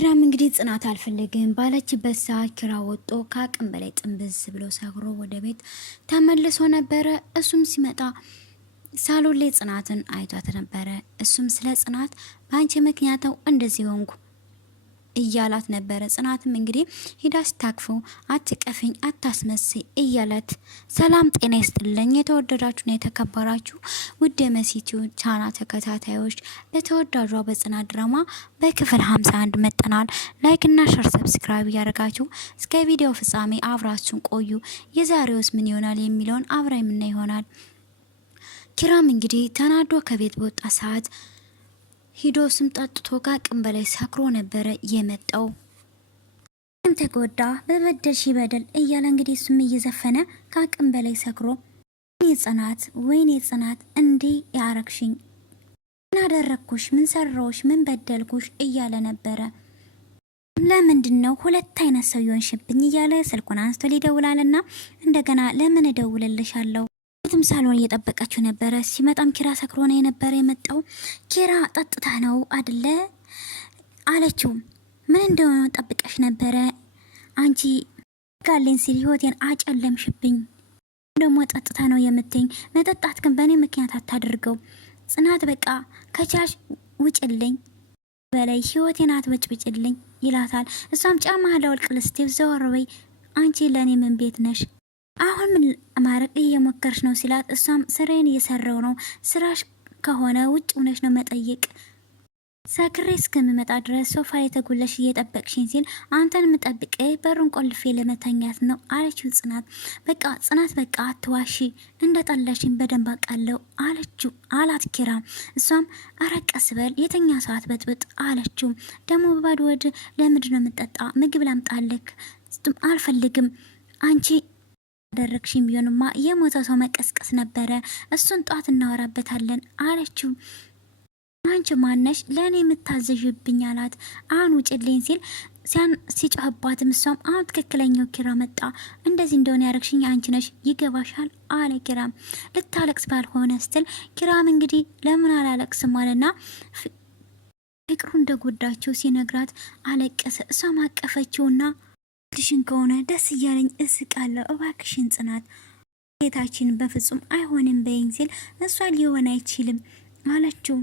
ኪራም እንግዲህ ጽናት አልፈልግም ባለችበት ሰዓት ኪራ ወጦ ከአቅም በላይ ጥንብዝ ብሎ ሰክሮ ወደ ቤት ተመልሶ ነበረ። እሱም ሲመጣ ሳሎን ላይ ጽናትን አይቷት ነበረ። እሱም ስለ ጽናት በአንቺ ምክንያት ነው እንደዚህ ሆንኩ እያላት ነበረ። ጽናትም እንግዲህ ሂዳ ስታክፈው አትቀፈኝ አታስመስይ እያላት ሰላም ጤና ይስጥልኝ የተወደዳችሁና የተከበራችሁ ውድ የመሲቲው ቻና ተከታታዮች በተወዳጇ በጽናት ድራማ በክፍል 51 መጠናል። ላይክ እና ሼር ሰብስክራይብ ያደርጋችሁ እስከ ቪዲዮ ፍጻሜ አብራችሁን ቆዩ። የዛሬውስ ምን ይሆናል የሚለውን አብረን የምናይ ይሆናል። ኪራም እንግዲህ ተናዶ ከቤት በወጣ ሰዓት ሂዶ ስም ጠጥቶ ከአቅም በላይ ሰክሮ ነበረ የመጣው። ተጎዳ በበደልሽ በደል እያለ እንግዲህ እሱም እየዘፈነ ከአቅም በላይ ሰክሮ ወይኔ ጽናት እንዲህ ያረግሽኝ ምን አደረግኩሽ ምን ሰራውሽ ምን በደልኩሽ እያለ ነበረ። ለምንድነው ሁለት አይነት ሰው ይሆንሽብኝ እያለ ስልኩን አንስቶ ሊደውላልና እንደገና ለምን እደውልልሻለሁ ሳሎን እየጠበቀችው ነበረ። ሲመጣም ኪራ ሰክሮ ነው የነበረ የመጣው። ኪራ ጠጥታ ነው አይደለ አለችው። ምን እንደሆነ ጠብቀሽ ነበረ አንቺ ጋሌን ሲል ህይወቴን አጨለምሽብኝ። ደግሞ ጠጥታ ነው የምትኝ። መጠጣት ግን በእኔ ምክንያት አታድርገው ጽናት፣ በቃ ከቻሽ ውጭልኝ በላይ ህይወቴን አትበጭብጭልኝ ይላታል። እሷም ጫማ ላውልቅ ልስቴው ዘወር በይ አንቺ ለእኔ ምን ቤት ነሽ? አሁን ምን ማረቅ እየሞከርሽ ነው ሲላት፣ እሷም ስራዬን እየሰራው ነው፣ ስራሽ ከሆነ ውጭ ሆነሽ ነው መጠየቅ፣ ሰክሬ እስከምመጣ ድረስ ሶፋ የተጉለሽ እየጠበቅሽኝ ሲል፣ አንተን ምጠብቅ በሩን ቆልፌ ለመተኛት ነው አለችው ጽናት። በቃ ጽናት በቃ አትዋሺ፣ እንደ ጠላሽኝ በደንብ አውቃለሁ አለችው አላት ኪራ። እሷም አረቀስ በል የተኛ ሰዓት በጥብጥ አለችው። ደግሞ በባዶ ወድ ለምንድን ነው የምጠጣ? ምግብ ላምጣልክ? አልፈልግም አንቺ ደረክሽም ቢሆንማ የሞተ ሰው መቀስቀስ ነበረ፣ እሱን ጧት እናወራበታለን አለችው። አንቺ ማነሽ ለእኔ የምታዘዥብኝ አላት። አሁን ውጭልኝ ሲል ሲጮህባትም እሷም አሁን ትክክለኛው ኪራ መጣ፣ እንደዚህ እንደሆነ ያረግሽኝ አንቺ ነሽ ይገባሻል አለ ኪራም። ልታለቅስ ባልሆነ ስትል ኪራም እንግዲህ ለምን አላለቅስም አለና ፍቅሩ እንደጎዳቸው ሲነግራት አለቀሰ። እሷም አቀፈችውና ልሽን ከሆነ ደስ እያለኝ እስቃለሁ እባክሽን ጽናት ጌታችን በፍጹም አይሆንም በይኝ ሲል እሷ ሊሆን አይችልም አለችው።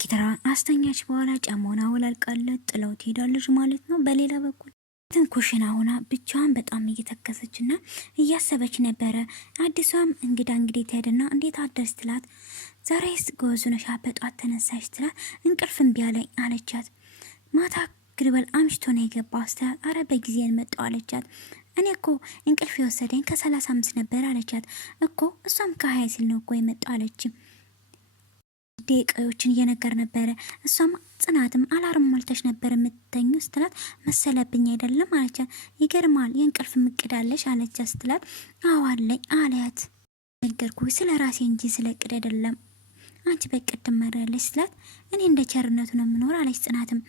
ኪራ አስተኛች በኋላ ጫማውን አወላልቃለት ጥለው ትሄዳለች ማለት ነው። በሌላ በኩል ኩሽና ሆና ብቻዋን በጣም እየተከሰችና እያሰበች ነበረ። አዲሷም እንግዲህ ትሄድና እንዴት አደርስ ትላት። ዛሬስ ጎበዝ ነሽ በጧት ተነሳሽ ትላት። እንቅልፍ እምቢ አለኝ አለቻት። ማታ ግርበል አምሽቶ ነው የገባው ስትላት፣ አረ በጊዜ መጣው አለቻት። እኔ እኮ እንቅልፍ የወሰደኝ ከ35 ነበር አለቻት። እኮ እሷም ከ20 ሲል ነው እኮ የመጣው አለች። ደቂቃዎችን እየነገር ነበረ። እሷም ጽናትም አላርም ሞልተሽ ነበር የምትተኙ ስትላት፣ መሰለብኝ አይደለም አለቻት። ይገርማል የእንቅልፍ ምቅዳለሽ አለቻት ስትላት፣ አዎ አለኝ አለያት። ነገርኩ ስለ ራሴ እንጂ ስለ እቅድ አይደለም አንቺ በቅድ ትመሪያለሽ ስትላት፣ እኔ እንደ ቸርነቱ ነው የምኖር አለች ጽናትም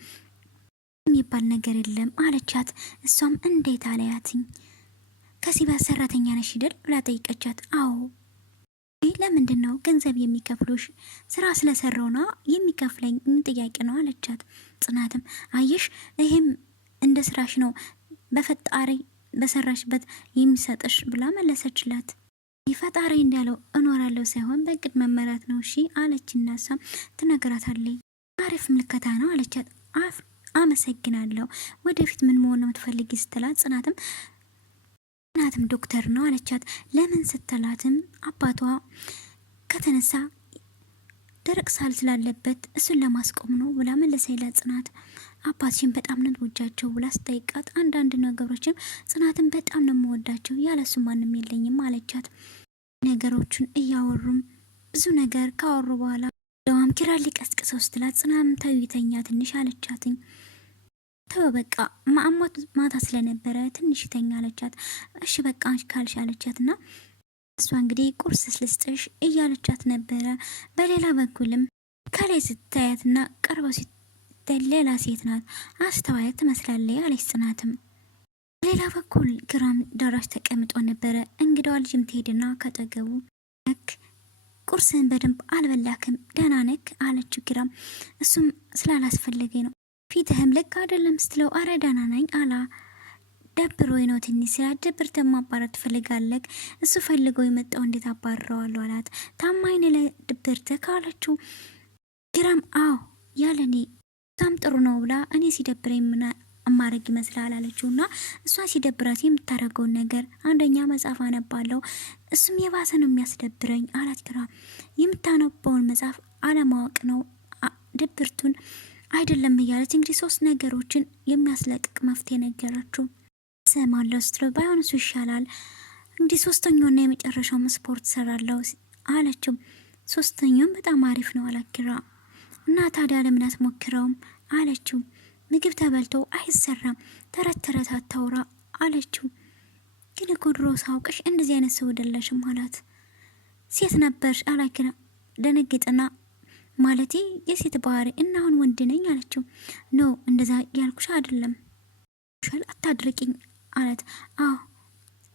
የሚባል ነገር የለም አለቻት። እሷም እንዴት አለያትኝ። ከሲባ ሰራተኛ ነሽ አይደል ብላ ጠይቀቻት። አዎ ለምንድን ነው ገንዘብ የሚከፍሉሽ? ስራ ስለሰራው ነው የሚከፍለኝ ጥያቄ ነው አለቻት። ጽናትም አየሽ ይሄም እንደ ስራሽ ነው በፈጣሪ በሰራሽበት የሚሰጥሽ ብላ መለሰችላት። ፈጣሪ እንዳለው እኖራለሁ ሳይሆን በእቅድ መመራት ነው እሺ አለችና እሷም ትነግራታለች። አሪፍ ምልከታ ነው አለቻት። አመሰግናለሁ ወደፊት ምን መሆን ነው የምትፈልጊ ስትላት፣ ጽናትም ዶክተር ነው አለቻት። ለምን ስትላትም አባቷ ከተነሳ ደረቅ ሳል ስላለበት እሱን ለማስቆም ነው ብላ መለሰይላት። ጽናት አባትሽን በጣም ነው ወጃቸው ብላ ስጠይቃት፣ አንዳንድ ነገሮችም ጽናትን በጣም ነው የምወዳቸው ያለሱ ማንም የለኝም አለቻት። ነገሮቹን እያወሩም ብዙ ነገር ካወሩ በኋላ ደዋም ኪራ ሊቀስቅሰው ስትላት፣ ጽናትም ተይተኛ ትንሽ አለቻትኝ። ተው በቃ ማአሞት ማታ ስለነበረ ትንሽ ተኛ አለቻት። እሺ በቃ ካልሽ አለቻትና እሷ እንግዲህ ቁርስ ልስጥሽ እያለቻት ነበረ። በሌላ በኩልም ከላይ ስታያትና ቀርበው ሲታይ ሌላ ሴት ናት። አስተዋያት ትመስላለች አለች ጽናትም። በሌላ በኩል ኪራም ዳራሽ ተቀምጦ ነበረ። እንግዳዋ ልጅም ትሄድና ከጠገቡ ቁርስን በደንብ አልበላክም ደህና ነክ አለችው ኪራም። እሱም ስላላስፈለገኝ ነው ፊትህም ልክ አይደለም ስትለው አረ ደህና ነኝ አላ። ደብሮኝ ነው ትንሽ ስላት ድብርትን ማባረር ትፈልጋለህ? እሱ ፈልጎ የመጣው እንዴት አባረዋለሁ አላት። ታማኝ ለድብርትህ ካለችው ኪራም አዎ ያለኔ በጣም ጥሩ ነው ብላ እኔ ሲደብረኝ ምን አማረግ ይመስላል አለችው። እና እሷ ሲደብራት የምታደርገውን ነገር አንደኛ መጽሐፍ አነባለሁ እሱም የባሰ ነው የሚያስደብረኝ አላት። ኪራ የምታነበውን መጽሐፍ አለማወቅ ነው ድብርቱን አይደለም እያለች እንግዲህ 3 ነገሮችን የሚያስለቅቅ መፍትሄ ነገረችው። ሰማለሁ ስትለው ባይሆን እሱ ይሻላል እንግዲህ 3ኛውና የመጨረሻው ስፖርት ሰራለሁ አለችው። 3ኛውም በጣም አሪፍ ነው አላት ኪራ። እና ታዲያ ለምን አትሞክረውም አለችው። ምግብ ተበልቶ አይሰራም ተረት ተረት አታውራ አለችው። ግን እኮ ድሮ ሳውቅሽ እንደዚህ አይነት ሰው አይደለሽም አላት። ሴት ነበርሽ አላት ኪራ። ደነገጠና ማለቴ የሴት ባህሪ እና አሁን ወንድ ነኝ አለችው። ኖ እንደዛ ያልኩሽ አይደለም ሻል አታድርቂኝ አላት። አዎ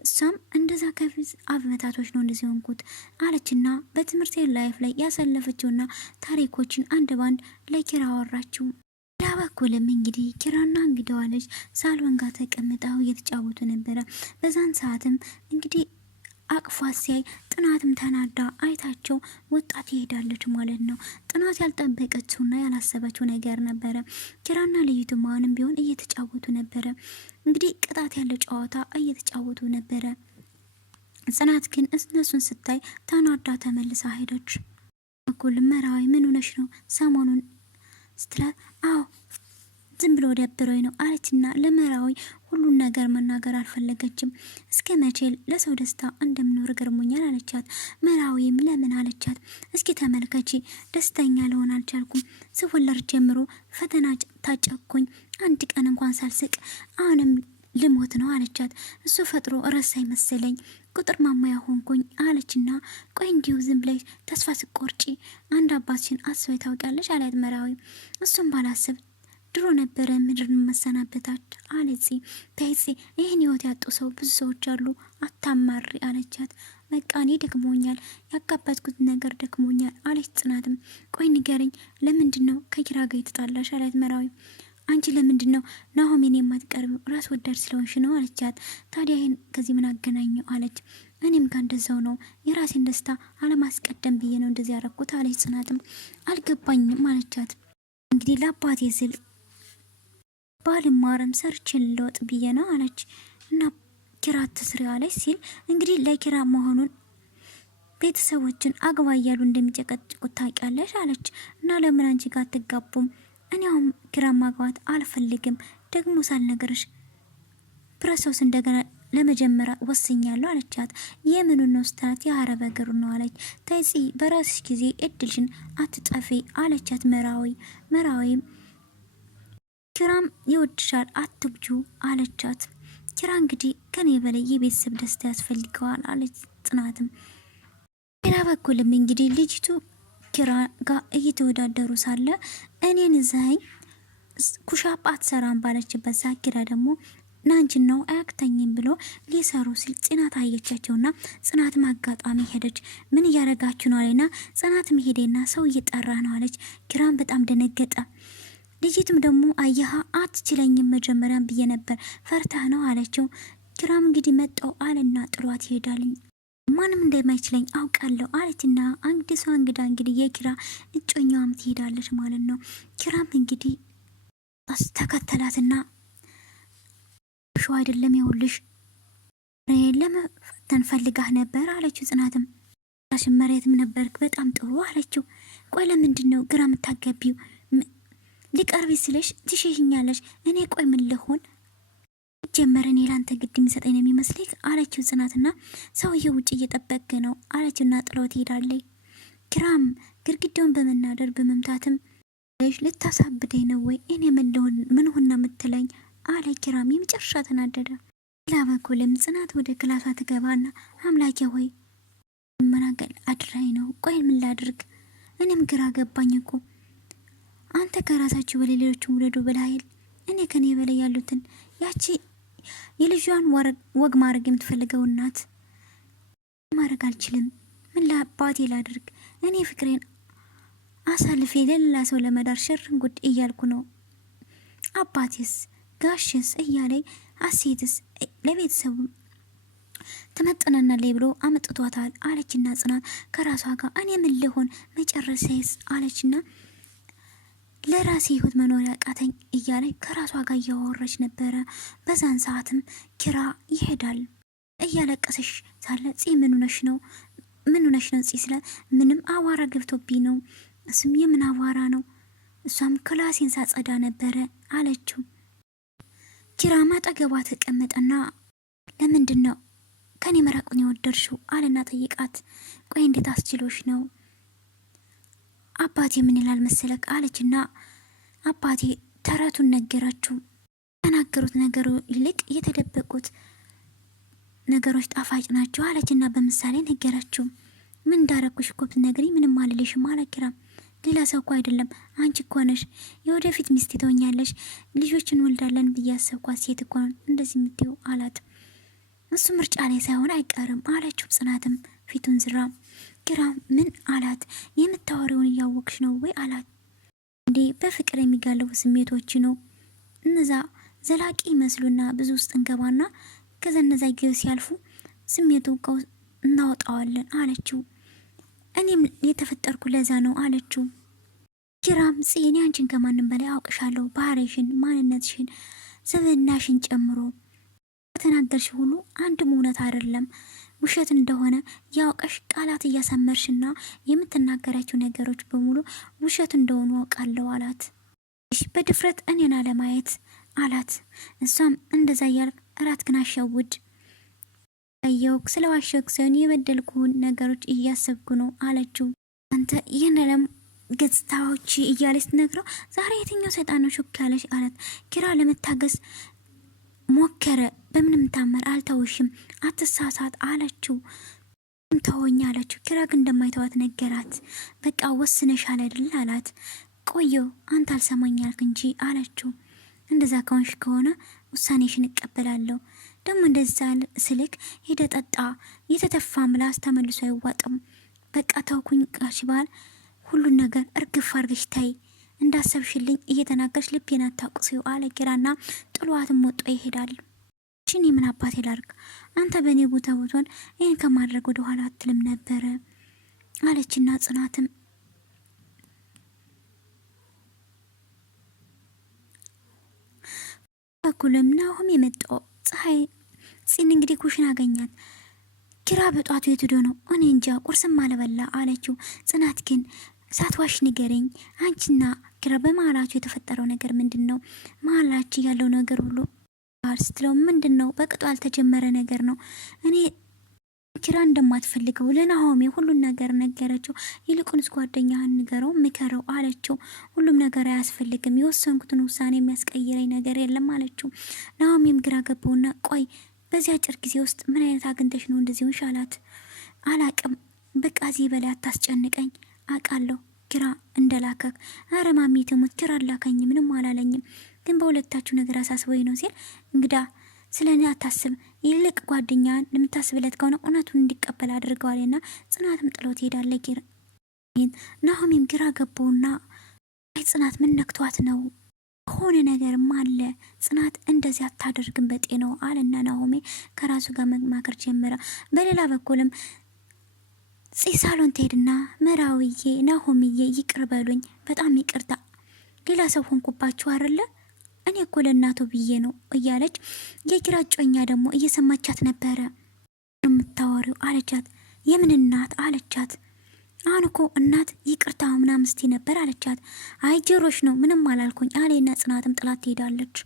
እሷም እንደዛ ከፊት አመታቶች ነው እንደዚህ ሆንኩት አለችና በትምህርት ላይፍ ላይ ያሳለፈችውና ታሪኮችን አንድ ባንድ ለኪራ አወራችው። ላበኩልም እንግዲህ ኪራና እንግዲዋ ልጅ ሳሎን ጋር ተቀምጠው እየተጫወቱ ነበረ። በዛን ሰዓትም እንግዲህ አቅፏት ሲያይ ጥናትም ተናዳ አይታቸው ወጣት ይሄዳለች ማለት ነው። ጥናት ያልጠበቀችውና ያላሰበችው ነገር ነበረ። ኪራና ልዩቱ ማንም ቢሆን እየተጫወቱ ነበረ። እንግዲህ ቅጣት ያለ ጨዋታ እየተጫወቱ ነበረ። ጽናት ግን እነሱን ስታይ ተናዳ ተመልሳ ሄደች። በኩል መራዊ ምን ሆነሽ ነው ሰሞኑን ስትላት አዎ ዝም ብሎ ደብሮኝ ነው አለችና ለመራዊ ሁሉን ነገር መናገር አልፈለገችም። እስከ መቼ ለሰው ደስታ እንደምኖር ገርሞኛል አለቻት። መራዊም ለምን አለቻት። እስኪ ተመልከቺ ደስተኛ ልሆን አልቻልኩም። ስወለድ ጀምሮ ፈተና ታጨኩኝ አንድ ቀን እንኳን ሳልስቅ አሁንም ልሞት ነው አለቻት። እሱ ፈጥሮ ረሳኝ መሰለኝ ቁጥር ማማያ ሆንኩኝ አለችና ቆይ እንዲሁ ዝም ብለሽ ተስፋ ስቆርጪ አንድ አባትሽን አስበይ ታውቂያለሽ አላት መራዊ። እሱም ባላስብ ድሮ ነበረ ምድርን መሰናበታች አለጺ። ተይጺ ይህን ህይወት ያጡ ሰው ብዙ ሰዎች አሉ አታማሪ አለቻት። በቃ እኔ ደክሞኛል ያጋባትኩት ነገር ደክሞኛል አለች ጽናትም። ቆይ ንገረኝ ለምንድን ነው ከኪራ ጋር የተጣላሽ አላት መራዊ። አንቺ ለምንድን ነው ናሆሜን የማትቀርቢው ራስ ወዳድ ስለሆንሽ ነው አለቻት። ታዲያ ይህን ከዚህ ምን አገናኘው አለች። እኔም ጋር እንደዛው ነው የራሴን ደስታ አለማስቀደም ብዬ ነው እንደዚህ ያረኩት አለች ጽናትም። አልገባኝም አለቻት። እንግዲህ ለአባቴ ስል ባልማርም ሰርችን ልወጥ ብዬ ነው አለች። እና ኪራ ትስሪ አለች ሲል እንግዲህ ለኪራ መሆኑን ቤተሰቦችን አግባ እያሉ እንደሚጨቀጭቁት ታውቂያለሽ አለች። እና ለምን አንቺ ጋር አትጋቡም? እኔ አሁን ኪራ ማግባት አልፈልግም ደግሞ ሳልነግርሽ ፕሮሰስ እንደገና ለመጀመሪያ ወስኛለሁ አለቻት። የምኑን ነው ስትላት የአረብ ሀገሩ ነው አለች። ተይጺ በራስሽ ጊዜ እድልሽን አትጠፊ አለቻት መራዊም ኪራም ይወድሻል አትብጁ አለቻት። ኪራ እንግዲህ ከኔ በላይ የቤተሰብ ደስታ ያስፈልገዋል አለች ጽናትም። ሌላ በኩልም እንግዲህ ልጅቱ ኪራ ጋር እየተወዳደሩ ሳለ እኔን ዘኝ ኩሻፕ አትሰራም ባለችበት ሰዓት ኪራ ደግሞ ናንቺን ነው አያክተኝም ብሎ ሊሰሩ ሲል ጽናት አየቻቸውና ጽናትም አጋጣሚ ሄደች። ምን እያረጋችሁ ነው አለና ጽናትም ሄደና ሰው እየጠራ ነው አለች። ኪራም በጣም ደነገጠ። ልጅትም ደግሞ አየሃ አትችለኝም መጀመሪያም ብዬ ነበር ፈርታህ ነው አለችው። ኪራም እንግዲህ መጣው አለና ጥሏት ይሄዳልኝ። ማንም እንደማይችለኝ አውቃለሁ አለችና አንግዲሷ እንግዲህ የኪራ እጮኛዋም ትሄዳለች ማለት ነው። ኪራም እንግዲህ ተከተላትና ሹ አይደለም ይኸውልሽ ለመፈተን ፈልጋህ ነበር አለችው። ጽናትም መሬትም ነበርክ በጣም ጥሩ አለችው። ቆይ ለምንድን ነው ግራ የምታገቢው? ሊቀርቢ ስለሽ ትሽሽኛለሽ። እኔ ቆይ ምን ልሆን ጀመረ? እኔ ላንተ ግድ የሚሰጠኝ ነው የሚመስልህ አለችው ጽናትና ሰውየው ውጭ እየጠበቀ ነው አለችውና ጥሎት ሄዳለች። ኪራም ግድግዳውን በመናደር በመምታትም ልታሳብደኝ ነው ወይ እኔ ምን ሆና የምትለኝ አለ ኪራም የመጨረሻ ተናደደ። ሌላ በኩልም ጽናት ወደ ክላሷ ትገባና አምላኬ ሆይ መናገል አድራይ ነው ቆይ ምን ላድርግ እኔም ግራ ገባኝ እኮ አንተ ከራሳችሁ በላይ ሌሎችን ውለዱ ብለሃል። እኔ ከኔ በላይ ያሉትን ያቺ የልጇን ወግ ማድረግ የምትፈልገው እናት ማድረግ አልችልም። ምን ለአባቴ ላድርግ? እኔ ፍቅሬን አሳልፌ ለሌላ ሰው ለመዳር ሽርን ጉድ እያልኩ ነው አባቴስ ጋሽስ እያለ አሴትስ ለቤተሰቡ ትመጥነናለች ብሎ አመጥቷታል አለችና ጽናት ከራሷ ጋር እኔ ምን ልሆን መጨረሻዬስ አለችና ለራሴ ህይወት መኖር ያቃተኝ እያለ ከራሷ ጋር እያወራች ነበረ። በዛን ሰዓትም ኪራ ይሄዳል። እያለቀሰሽ ሳለ ምን ሆነሽ ነው ፂ ስላት ምንም አዋራ ገብቶብኝ ነው። እሱም የምን አዋራ ነው? እሷም ክላሴን ሳጸዳ ነበረ አለችው። ኪራም አጠገቧ ተቀመጠና ለምንድን ነው ከኔ መራቁን የወደድሽው አለና ጠይቃት። ቆይ እንዴት አስችሎሽ ነው? አባቴ ምን ይላል መሰለክ አለችና አባቴ ተረቱን ነገራችሁ። ተናገሩት ነገሩ ይልቅ የተደበቁት ነገሮች ጣፋጭ ናቸው አለችና በምሳሌ ነገራችሁ። ምን እንዳረኩሽ እኮ ብትነግሪኝ ምንም አልልሽም አለ ኪራም። ሌላ ሰው እኮ አይደለም አንቺ እኮ ነሽ የወደፊት ሚስት ትሆኛለሽ፣ ልጆችን እንወልዳለን ብዬ አሰብኳት ሴት እኮ እንደዚህ የምትይው አላት። እሱ ምርጫ ላይ ሳይሆን አይቀርም አለችው። ጽናትም ፊቱን ዝራ። ኪራ ምን አላት? የምታወሪውን እያወቅሽ ነው ወይ አላት። እንዴ በፍቅር የሚጋለቡ ስሜቶች ነው እነዛ ዘላቂ መስሉና ብዙ ውስጥ እንገባና ከዛ እነዛ ጊዜ ሲያልፉ ስሜቱ እናወጣዋለን አለችው። እኔም የተፈጠርኩ ለዛ ነው አለችው። ኪራም ጽኔ አንቺን ከማንም በላይ አውቅሻለሁ፣ ባህሪሽን፣ ማንነትሽን፣ ስብዕናሽን ጨምሮ ተናገርሽ ሁሉ አንድም እውነት አይደለም ውሸት እንደሆነ ያውቀሽ ቃላት እያሳመርሽና የምትናገራቸው ነገሮች በሙሉ ውሸት እንደሆኑ አውቃለሁ አላት። በድፍረት እኔን አለማየት አላት። እሷም እንደዛ እያልክ እራት ግን አሸውድ አየው ስለዋሸክ ሳይሆን የበደልኩን ነገሮች እያሰብኩ ነው አለችው። አንተ ይህንንም ገጽታዎች እያለች ስትነግረው ዛሬ የትኛው ሰይጣን ነው ሹክ ያለሽ አላት። ኪራ ለመታገስ ሞከረ። በምንም ታመር አልተውሽም፣ አትሳሳት አለችው። ተወኝ አለችው። ኪራ ግን እንደማይተዋት ነገራት። በቃ ወስነሻል አይደል አላት። ቆየው አንተ አልሰማኝ ያልክ እንጂ አለችው። እንደዛ ከሆንሽ ከሆነ ውሳኔሽን እቀበላለሁ። ደግሞ እንደዛ ስልክ ሄደ ጠጣ፣ የተተፋ ምላስ ተመልሶ አይዋጥም። በቃ ተውኩኝ ቃሽ ባል ሁሉን ነገር እርግፍ አርገሽ ታይ፣ እንዳሰብሽልኝ እየተናገርሽ ልቤን አታቁሲው አለ ኪራና ጥሏትም ወጦ ይሄዳል። እሺ ምን አባቴ ላርግ? አንተ በእኔ ቦታ ብትሆን ይህን ከማድረግ ወደ ኋላ አትልም ነበረ አለችና ጽናትም በኩልም ናሆም የመጣው ፀሐይ ጽን እንግዲህ ኩሽን አገኛት። ኪራ በጧቱ የትዶ ነው? እኔ እንጃ ቁርስም አለበላ አለችው። ጽናት ግን ሳትዋሽ ንገረኝ፣ አንቺና ኪራ በመሀላችሁ የተፈጠረው ነገር ምንድን ነው? መሀላችሁ ያለው ነገር ሁሉ ስትለው ምንድን ነው? በቅጡ ያልተጀመረ ነገር ነው። እኔ ኪራ እንደማትፈልገው ለናሆሜ ሁሉን ነገር ነገረችው። ይልቁንስ ጓደኛህን ንገረው፣ ምከረው አለችው። ሁሉም ነገር አያስፈልግም፣ የወሰንኩትን ውሳኔ የሚያስቀይረኝ ነገር የለም አለችው። ናሆሜም ግራ ገባውና ቆይ በዚህ አጭር ጊዜ ውስጥ ምን አይነት አግኝተሽ ነው እንደዚህ ሆንሽ አላት። አላቅም፣ በቃ እዚህ በላይ አታስጨንቀኝ፣ አውቃለሁ ኪራ እንደላከክ። አረ ማሚ ትሙት ኪራ አላከኝ ምንም አላለኝም፣ ግን በሁለታችሁ ነገር አሳስበኝ ነው ሲል እንግዳ ስለ እኔ አታስብ፣ ይልቅ ጓደኛን ለምታስብለት ከሆነ እውነቱን እንዲቀበል አድርገዋልና ጽናትም ጥሎ ትሄዳለ። ናሆሜም ግራ ገባውና ጽናት ምን ነክቷት ነው? ሆነ ነገርም አለ፣ ጽናት እንደዚህ አታደርግም በጤናው አለና ናሆሜ ከራሱ ጋር መማከር ጀመረ። በሌላ በኩልም ሳሎን ትሄድና መራዊዬ ናሆምዬ ይቅር በሉኝ፣ በጣም ይቅርታ፣ ሌላ ሰው ሆንኩባችሁ አይደለ? እኔ እኮ ለእናቱ ብዬ ነው እያለች የኪራ እጮኛ ደግሞ እየሰማቻት ነበረ። የምታወሪው አለቻት። የምን እናት አለቻት። አሁን እኮ እናት ይቅርታ ምናምን ስትይ ነበር አለቻት። አይ ጆሮሽ ነው ምንም አላልኩኝ አሌና ጽናትም ጥላት ትሄዳለች።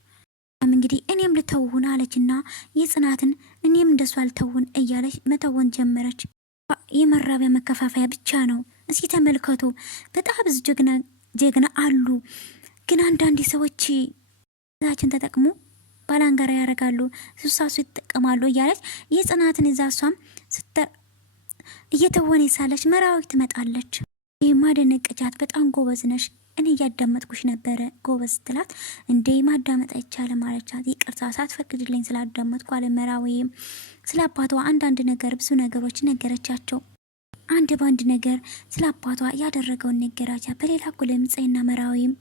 እንግዲህ እኔም ልተውን አለችና የጽናትን እኔም እንደሷ ልተውን እያለች መተወን ጀመረች። የመራቢያ መከፋፈያ ብቻ ነው። እስኪ ተመልከቱ፣ በጣም ብዙ ጀግና አሉ፣ ግን አንዳንድ ሰዎች ዛችን ተጠቅሙ ባላንጋራ ያደርጋሉ፣ ሱሳሱ ይጠቀማሉ እያለች የጽናትን እዛ እሷም እየተወነ ሳለች መራዊት ትመጣለች። ይህ ማደነቀቻት። በጣም ጎበዝ ነሽ፣ እኔ እያዳመጥኩሽ ነበረ ጎበዝ ትላት። እንዴ ማዳመጥ አይቻልም አለቻት። ይቅርታ ሳትፈቅድልኝ ስላዳመጥኩ አለ መራዊም። ስለ አባቷ አንዳንድ ነገር ብዙ ነገሮች ነገረቻቸው። አንድ በአንድ ነገር ስለ አባቷ ያደረገውን ነገራቻት። በሌላ ኩለም ጽና መራዊም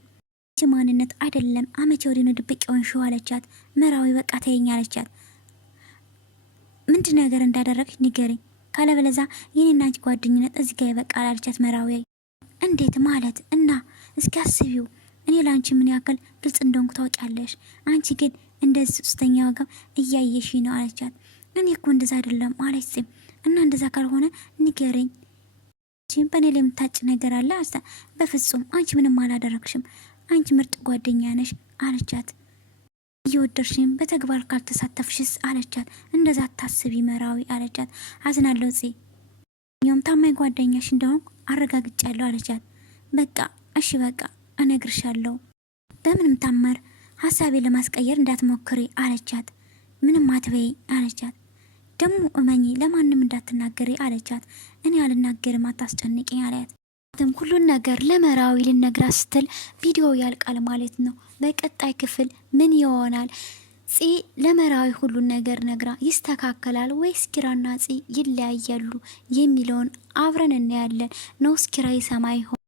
ማንነት አይደለም አመቼ ወዲህ ነው ድብቅ የሆንሽው አለቻት። መራዊ በቃ ተይኝ አለቻት። ምንድን ነገር እንዳደረግሽ ንገሪኝ፣ ካለበለዛ የኔና አንቺ ጓደኝነት እዚህ ጋር ይበቃል አለቻት መራዊ። እንዴት ማለት እና እስኪ አስቢው፣ እኔ ለአንቺ ምን ያክል ግልጽ እንደሆንኩ ታውቂያለሽ። አንቺ ግን እንደዚህ ሶስተኛ ወገን እያየሽ ነው አለቻት። እኔ እኮ እንደዛ አይደለም አለች ጽም። እና እንደዛ ካልሆነ ንገረኝ፣ በእኔ ላይ የምታጭ ነገር አለ? በፍጹም አንቺ ምንም አላደረግሽም፣ አንቺ ምርጥ ጓደኛ ነሽ አለቻት። እየወደድሽም በተግባር ካልተሳተፍሽስ አለቻት። እንደዛ አታስቢ መራዊ አለቻት። አዝናለሁ ጽ ኛውም ታማኝ ጓደኛሽ እንደሆንኩ አረጋግጫለሁ አለቻት። በቃ እሺ በቃ እነግርሻለሁ፣ በምንም ታመር ሀሳቤ ለማስቀየር እንዳትሞክሪ አለቻት። ምንም አትበይ አለቻት። ደግሞ እመኚ ለማንም እንዳትናገሪ አለቻት። እኔ አልናገርም አታስጨንቂኝ አለያት። ሁሉን ነገር ለመራዊ ልነግራት ስትል ቪዲዮ ያልቃል ማለት ነው። በቀጣይ ክፍል ምን ይሆናል? ፂ ለመራዊ ሁሉን ነገር ነግራ ይስተካከላል ወይስ ኪራና ፂ ይለያያሉ የሚለውን አብረን እናያለን። ነውስ ኪራ ይሰማ ይሆን?